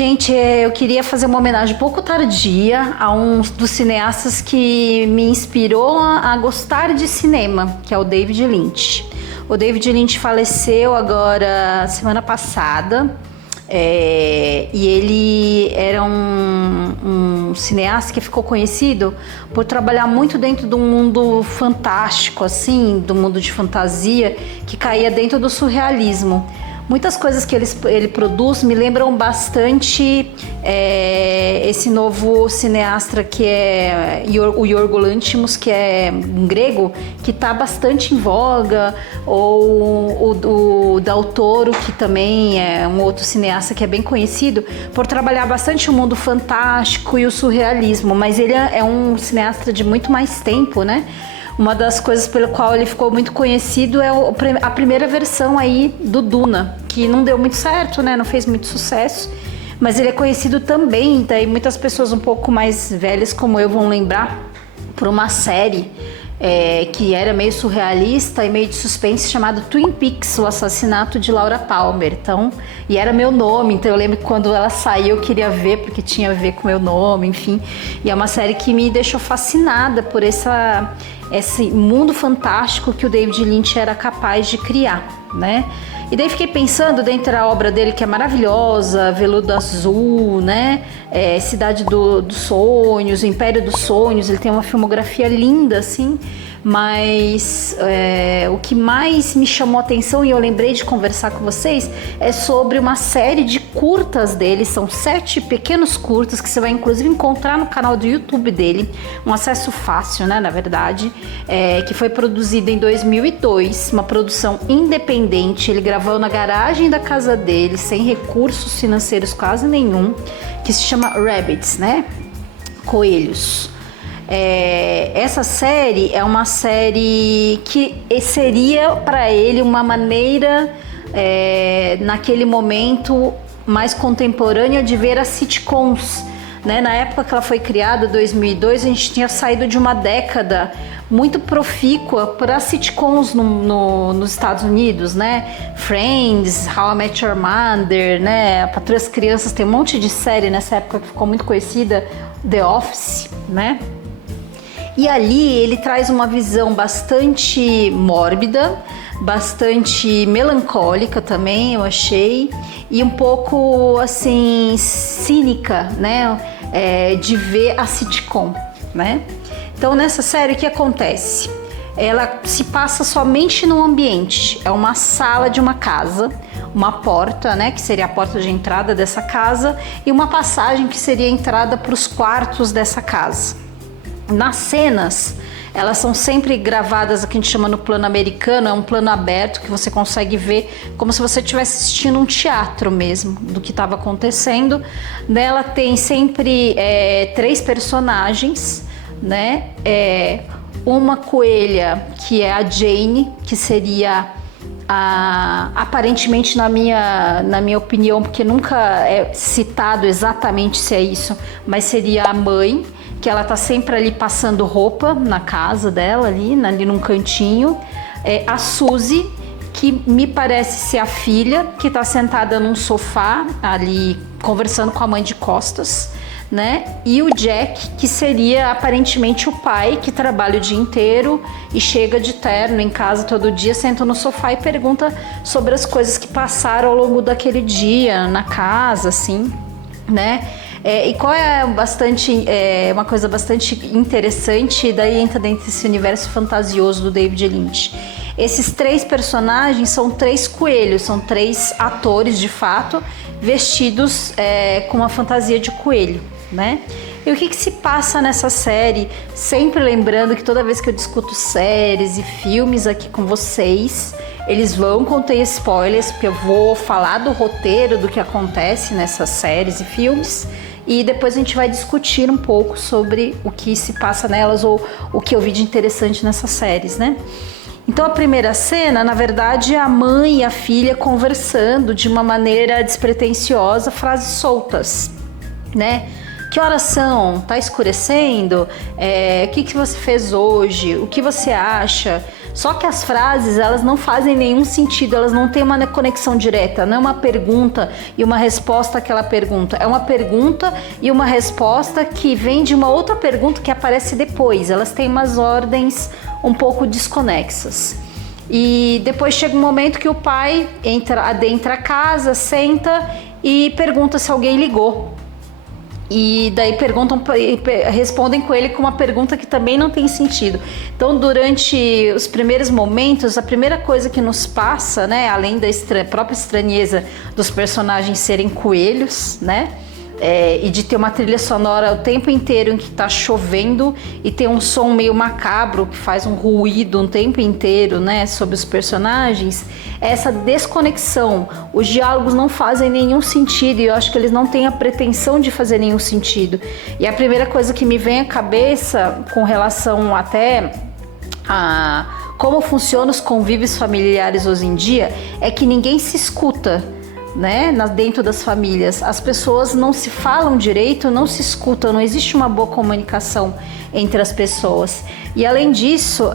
Gente, eu queria fazer uma homenagem um pouco tardia a um dos cineastas que me inspirou a gostar de cinema, que é o David Lynch. O David Lynch faleceu agora semana passada. E ele era um cineasta que ficou conhecido por trabalhar muito dentro de um mundo fantástico, assim, do mundo de fantasia, que caía dentro do surrealismo. Muitas coisas que ele produz me lembram bastante esse novo cineasta que é o Yorgos Lanthimos, que é um grego, que está bastante em voga, ou o Del Toro, que também é um outro cineasta que é bem conhecido por trabalhar bastante o mundo fantástico e o surrealismo, mas ele é um cineasta de muito mais tempo, né? Uma das coisas pelo qual ele ficou muito conhecido é a primeira versão aí do Duna, que não deu muito certo, né? Não fez muito sucesso, mas ele é conhecido também, daí muitas pessoas um pouco mais velhas como eu vão lembrar por uma série que era meio surrealista e meio de suspense, chamado Twin Peaks, o assassinato de Laura Palmer. Então, e era meu nome, então eu lembro que quando ela saiu eu queria ver, porque tinha a ver com meu nome, enfim. E é uma série que me deixou fascinada por esse mundo fantástico que o David Lynch era capaz de criar, né? E daí fiquei pensando dentro da obra dele, que é maravilhosa, Veludo Azul, né? Cidade dos Sonhos, Império dos Sonhos. Ele tem uma filmografia linda, assim, mas o que mais me chamou a atenção, e eu lembrei de conversar com vocês, é sobre uma série de curtas dele. São 7 pequenos curtas que você vai inclusive encontrar no canal do YouTube dele, um acesso fácil, né, na verdade, que foi produzida em 2002, uma produção independente. Ele gravou na garagem da casa dele, sem recursos financeiros quase nenhum, que se chama Rabbits, né, coelhos. Essa série é uma série que seria para ele uma maneira, naquele momento mais contemporânea, de ver as sitcoms, né? Na época que ela foi criada, 2002, a gente tinha saído de uma década muito profícua para sitcoms nos Estados Unidos, né? Friends, How I Met Your Mother, né? A Patroa das Crianças, tem um monte de série nessa época que ficou muito conhecida, The Office, né? E ali ele traz uma visão bastante mórbida, bastante melancólica também, eu achei, e um pouco assim cínica, né, de ver a sitcom, né? Então nessa série o que acontece? Ela se passa somente num ambiente, é uma sala de uma casa, uma porta, né, que seria a porta de entrada dessa casa, e uma passagem que seria a entrada para os quartos dessa casa. Nas cenas, elas são sempre gravadas, aqui a gente chama no plano americano, é um plano aberto que você consegue ver como se você estivesse assistindo um teatro mesmo do que estava acontecendo. Nela tem sempre 3 personagens, né? Uma coelha, que é a Jane, que seria aparentemente, na minha opinião, porque nunca é citado exatamente se é isso, mas seria a mãe, que ela tá sempre ali passando roupa na casa dela, ali num cantinho. A Suzy, que me parece ser a filha, que tá sentada num sofá ali conversando com a mãe de costas, né? E o Jack, que seria aparentemente o pai, que trabalha o dia inteiro e chega de terno em casa todo dia, senta no sofá e pergunta sobre as coisas que passaram ao longo daquele dia na casa, assim, né? E qual é uma coisa bastante interessante, e daí entra dentro desse universo fantasioso do David Lynch. Esses 3 personagens são 3 coelhos, são 3 atores de fato, vestidos com uma fantasia de coelho, né? E o que se passa nessa série? Sempre lembrando que toda vez que eu discuto séries e filmes aqui com vocês, eles vão conter spoilers, porque eu vou falar do roteiro, do que acontece nessas séries e filmes, e depois a gente vai discutir um pouco sobre o que se passa nelas, ou o que eu vi de interessante nessas séries, né? Então a primeira cena, na verdade, é a mãe e a filha conversando de uma maneira despretensiosa, frases soltas, né? Que horas são? Tá escurecendo? O que você fez hoje? O que você acha Só que as frases, elas não fazem nenhum sentido, elas não têm uma conexão direta, não é uma pergunta e uma resposta àquela pergunta, é uma pergunta e uma resposta que vem de uma outra pergunta que aparece depois, elas têm umas ordens um pouco desconexas. E depois chega um momento que o pai adentra a casa, senta e pergunta se alguém ligou. E daí respondem com ele com uma pergunta que também não tem sentido. Então, durante os primeiros momentos, a primeira coisa que nos passa, né, além da própria estranheza dos personagens serem coelhos, né, e de ter uma trilha sonora o tempo inteiro em que está chovendo e tem um som meio macabro que faz um ruído o tempo inteiro, né, sobre os personagens, essa desconexão, os diálogos não fazem nenhum sentido e eu acho que eles não têm a pretensão de fazer nenhum sentido. E a primeira coisa que me vem à cabeça com relação até a como funcionam os convívios familiares hoje em dia é que ninguém se escuta, né, dentro das famílias. As pessoas não se falam direito, não se escutam, não existe uma boa comunicação entre as pessoas. E além disso,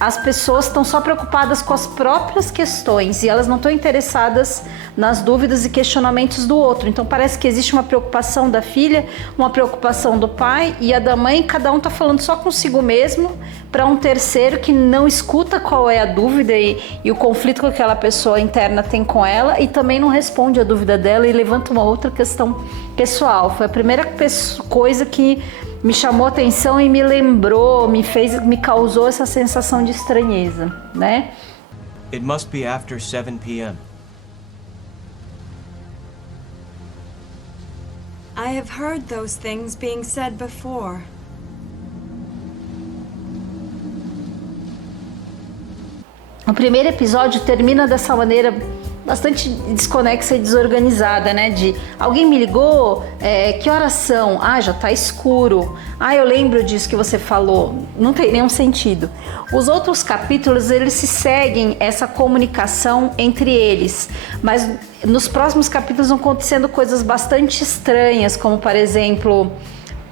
as pessoas estão só preocupadas com as próprias questões e elas não estão interessadas nas dúvidas e questionamentos do outro. Então parece que existe uma preocupação da filha, uma preocupação do pai e a da mãe, cada um está falando só consigo mesmo para um terceiro que não escuta qual é a dúvida e o conflito que aquela pessoa interna tem com ela e também não responde a dúvida dela e levanta uma outra questão pessoal. Foi a primeira coisa que me chamou a atenção e me lembrou, me causou essa sensação de estranheza, né? It must be after 7 p.m. I have heard those things being said before. O primeiro episódio termina dessa maneira bastante desconexa e desorganizada, né? De alguém me ligou, que horas são? Ah, já tá escuro. Ah, eu lembro disso que você falou. Não tem nenhum sentido. Os outros capítulos, eles se seguem essa comunicação entre eles, mas nos próximos capítulos vão acontecendo coisas bastante estranhas, como por exemplo,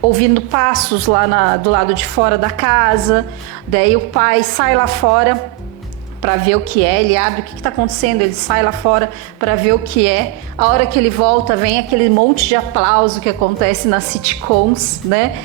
ouvindo passos lá do lado de fora da casa, daí o pai sai lá fora para ver o que é, ele abre o que está acontecendo, ele sai lá fora para ver o que é. A hora que ele volta, vem aquele monte de aplauso que acontece nas sitcoms, né?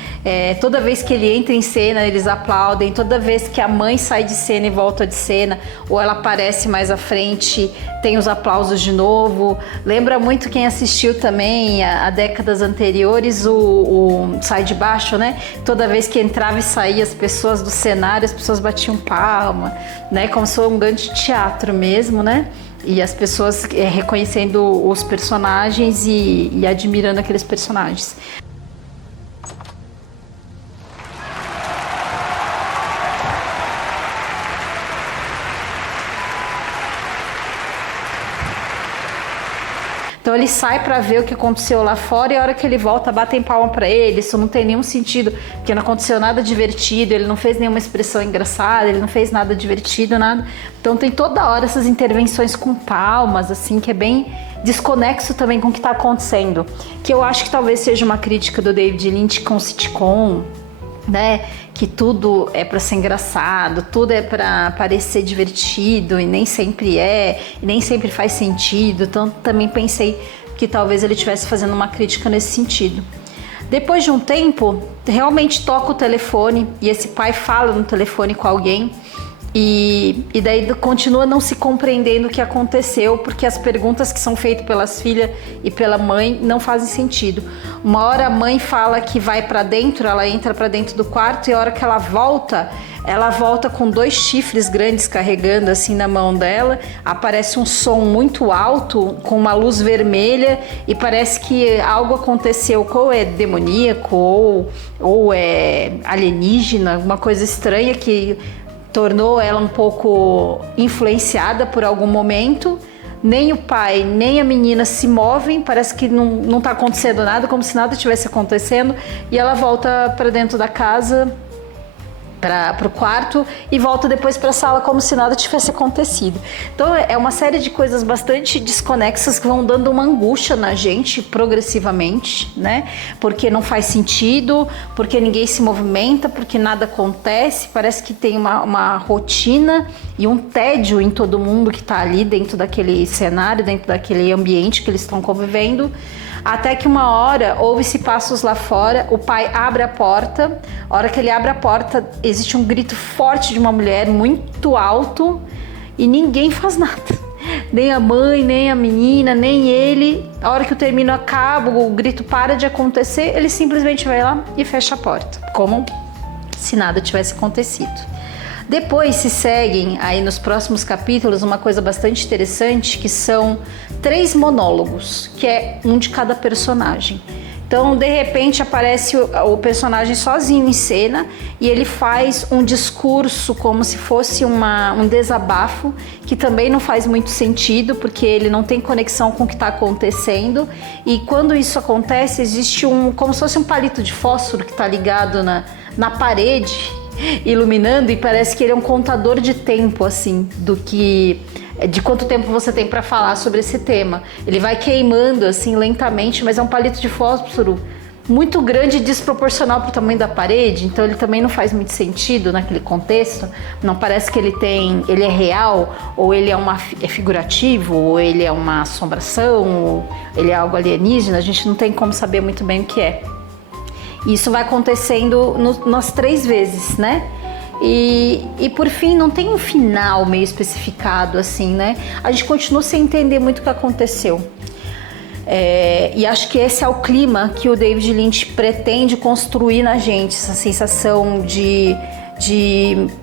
Toda vez que ele entra em cena, eles aplaudem. Toda vez que a mãe sai de cena e volta de cena, ou ela aparece mais à frente, tem os aplausos de novo. Lembra muito quem assistiu também a décadas anteriores, o Sai de Baixo, né? Toda vez que entrava e saía as pessoas do cenário, as pessoas batiam palma, né? Como se fosse um grande teatro mesmo, né? E as pessoas reconhecendo os personagens e admirando aqueles personagens. Então ele sai para ver o que aconteceu lá fora e a hora que ele volta batem palma para ele. Isso não tem nenhum sentido, porque não aconteceu nada divertido, ele não fez nenhuma expressão engraçada, ele não fez nada divertido, nada. Então tem toda hora essas intervenções com palmas, assim, que é bem desconexo também com o que está acontecendo. Que eu acho que talvez seja uma crítica do David Lynch com o sitcom, né? Que tudo é para ser engraçado, tudo é para parecer divertido e nem sempre é, e nem sempre faz sentido. Então também pensei que talvez ele estivesse fazendo uma crítica nesse sentido. Depois de um tempo, realmente toca o telefone e esse pai fala no telefone com alguém e daí continua não se compreendendo o que aconteceu, porque as perguntas que são feitas pelas filhas e pela mãe não fazem sentido. Uma hora a mãe fala que vai para dentro, ela entra para dentro do quarto e a hora que ela volta com 2 chifres grandes carregando assim na mão dela. Aparece um som muito alto com uma luz vermelha e parece que algo aconteceu, ou é demoníaco ou é alienígena, alguma coisa estranha que tornou ela um pouco influenciada por algum momento. Nem o pai, nem a menina se movem, parece que não está acontecendo nada, como se nada estivesse acontecendo, e ela volta para dentro da casa para o quarto e volta depois para a sala como se nada tivesse acontecido. Então é uma série de coisas bastante desconexas que vão dando uma angústia na gente progressivamente, né? Porque não faz sentido, porque ninguém se movimenta, porque nada acontece, parece que tem uma rotina e um tédio em todo mundo que está ali dentro daquele cenário, dentro daquele ambiente que eles estão convivendo. Até que uma hora, ouve-se passos lá fora, o pai abre a porta, a hora que ele abre a porta, existe um grito forte de uma mulher, muito alto, e ninguém faz nada. Nem a mãe, nem a menina, nem ele. A hora que o termino acaba, o grito para de acontecer, ele simplesmente vai lá e fecha a porta, como se nada tivesse acontecido. Depois se seguem aí nos próximos capítulos uma coisa bastante interessante, que são 3 monólogos, que é um de cada personagem. Então, de repente, aparece o personagem sozinho em cena e ele faz um discurso como se fosse um desabafo, que também não faz muito sentido, porque ele não tem conexão com o que está acontecendo. E quando isso acontece, existe como se fosse um palito de fósforo que está ligado na parede, iluminando, e parece que ele é um contador de tempo, assim, de quanto tempo você tem para falar sobre esse tema. Ele vai queimando assim lentamente, mas é um palito de fósforo muito grande e desproporcional para o tamanho da parede, então ele também não faz muito sentido naquele contexto. Não parece que ele é real, ou ele é figurativo, ou ele é uma assombração, ou ele é algo alienígena. A gente não tem como saber muito bem o que é. Isso vai acontecendo nas 3 vezes, né? E por fim, não tem um final meio especificado assim, né? A gente continua sem entender muito o que aconteceu. E acho que esse é o clima que o David Lynch pretende construir na gente, essa sensação de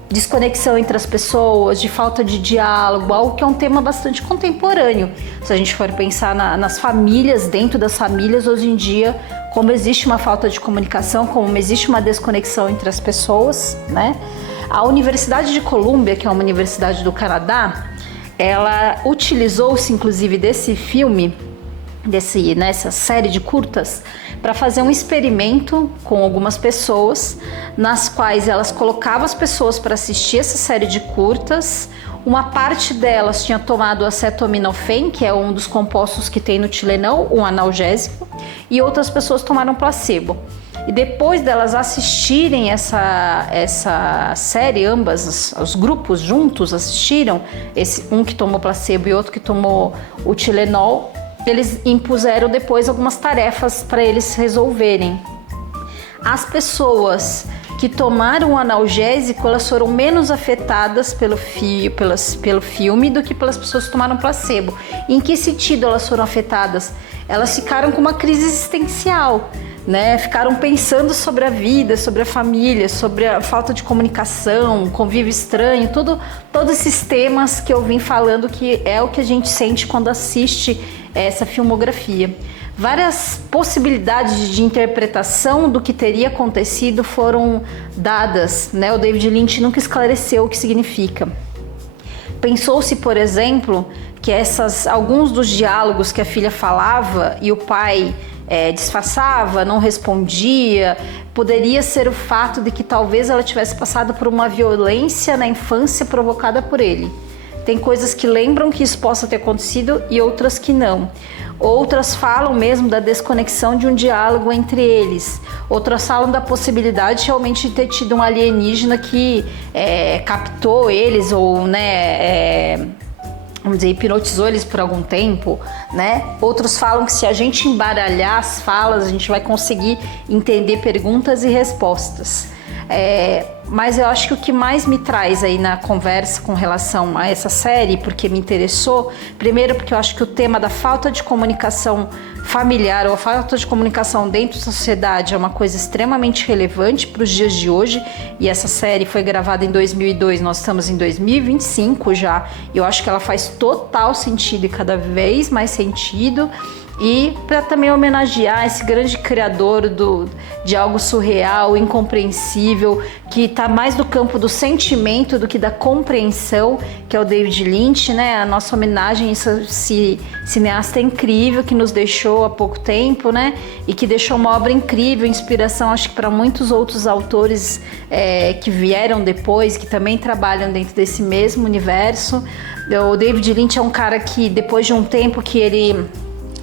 desconexão entre as pessoas, de falta de diálogo, algo que é um tema bastante contemporâneo. Se a gente for pensar nas famílias, dentro das famílias hoje em dia, como existe uma falta de comunicação, como existe uma desconexão entre as pessoas, né? A Universidade de Columbia, que é uma universidade do Canadá, ela utilizou-se inclusive desse filme, nessa série de curtas, para fazer um experimento com algumas pessoas, nas quais elas colocavam as pessoas para assistir essa série de curtas. Uma parte delas tinha tomado acetaminofén, que é um dos compostos que tem no Tilenol, um analgésico, e outras pessoas tomaram placebo. E depois delas assistirem essa série, os grupos juntos assistiram, um que tomou placebo e outro que tomou o Tilenol, eles impuseram depois algumas tarefas para eles resolverem. As pessoas que tomaram o analgésico, elas foram menos afetadas pelo filme do que pelas pessoas que tomaram placebo. Em que sentido elas foram afetadas? Elas ficaram com uma crise existencial, né? Ficaram pensando sobre a vida, sobre a família, sobre a falta de comunicação, convívio estranho, todos esses temas que eu vim falando, que é o que a gente sente quando assiste essa filmografia. Várias possibilidades de interpretação do que teria acontecido foram dadas, né? O David Lynch nunca esclareceu o que significa. Pensou-se, por exemplo, que alguns dos diálogos que a filha falava e o pai disfarçava, não respondia, poderia ser o fato de que talvez ela tivesse passado por uma violência na infância provocada por ele. Tem coisas que lembram que isso possa ter acontecido e outras que não. Outras falam mesmo da desconexão de um diálogo entre eles. Outras falam da possibilidade realmente de ter tido um alienígena que captou eles ou, vamos dizer, hipnotizou eles por algum tempo, né? Outros falam que se a gente embaralhar as falas, a gente vai conseguir entender perguntas e respostas. Mas eu acho que o que mais me traz aí na conversa com relação a essa série, porque me interessou, primeiro porque eu acho que o tema da falta de comunicação familiar ou a falta de comunicação dentro da sociedade é uma coisa extremamente relevante para os dias de hoje, e essa série foi gravada em 2002, nós estamos em 2025 já, e eu acho que ela faz total sentido e cada vez mais sentido. E para também homenagear esse grande criador de algo surreal, incompreensível, que está mais no campo do sentimento do que da compreensão, que é o David Lynch, né? A nossa homenagem a esse cineasta incrível que nos deixou deixou há pouco tempo, né? E que deixou uma obra incrível, inspiração, acho que para muitos outros autores que vieram depois, que também trabalham dentro desse mesmo universo. O David Lynch é um cara que, depois de um tempo que ele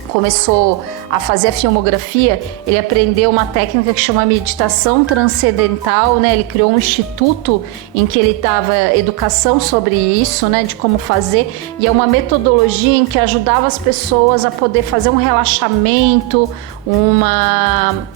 começou a fazer a filmografia, ele aprendeu uma técnica que chama meditação transcendental, né? Ele criou um instituto em que ele dava educação sobre isso, né? De como fazer, e é uma metodologia em que ajudava as pessoas a poder fazer um relaxamento, uma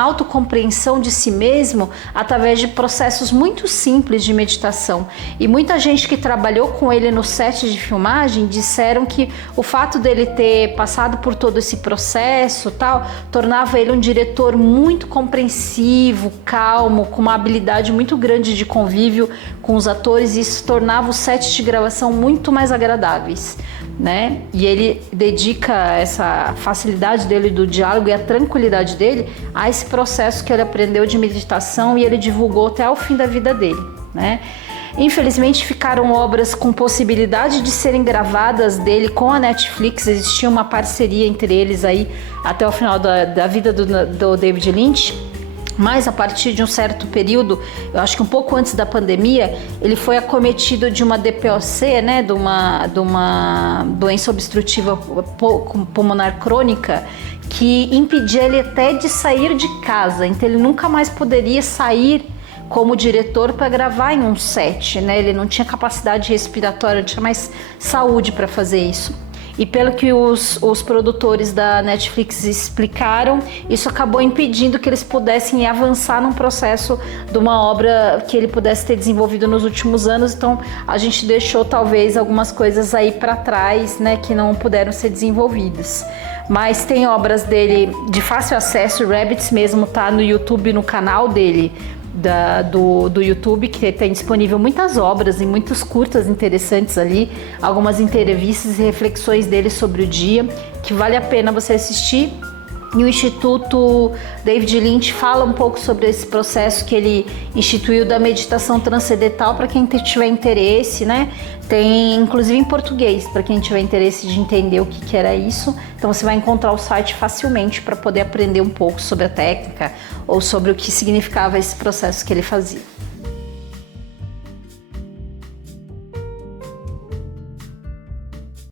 autocompreensão de si mesmo através de processos muito simples de meditação. E muita gente que trabalhou com ele no set de filmagem disseram que o fato dele ter passado por todo esse processo tal, tornava ele um diretor muito compreensivo, calmo, com uma habilidade muito grande de convívio com os atores, e isso tornava os sets de gravação muito mais agradáveis, né? E ele dedica essa facilidade dele do diálogo e a tranquilidade dele a esse processo que ele aprendeu de meditação, e ele divulgou até o fim da vida dele, né? Infelizmente ficaram obras com possibilidade de serem gravadas dele com a Netflix, existia uma parceria entre eles aí até o final da vida do David Lynch, mas a partir de um certo período, eu acho que um pouco antes da pandemia, ele foi acometido de uma DPOC, né, de uma doença obstrutiva pulmonar crônica, que impedia ele até de sair de casa, então ele nunca mais poderia sair como diretor para gravar em um set, né? Ele não tinha capacidade respiratória, não tinha mais saúde para fazer isso. E pelo que os produtores da Netflix explicaram, isso acabou impedindo que eles pudessem avançar num processo de uma obra que ele pudesse ter desenvolvido nos últimos anos. Então a gente deixou talvez algumas coisas aí para trás, né, que não puderam ser desenvolvidas. Mas tem obras dele de fácil acesso, o Rabbits mesmo tá no YouTube, no canal dele, do YouTube, que tem disponível muitas obras e muitos curtas interessantes ali, algumas entrevistas e reflexões dele sobre o dia, que vale a pena você assistir. E o Instituto David Lynch fala um pouco sobre esse processo que ele instituiu da meditação transcendental para quem tiver interesse, né? Tem inclusive em português, para quem tiver interesse de entender o que era isso. Então você vai encontrar o site facilmente para poder aprender um pouco sobre a técnica ou sobre o que significava esse processo que ele fazia.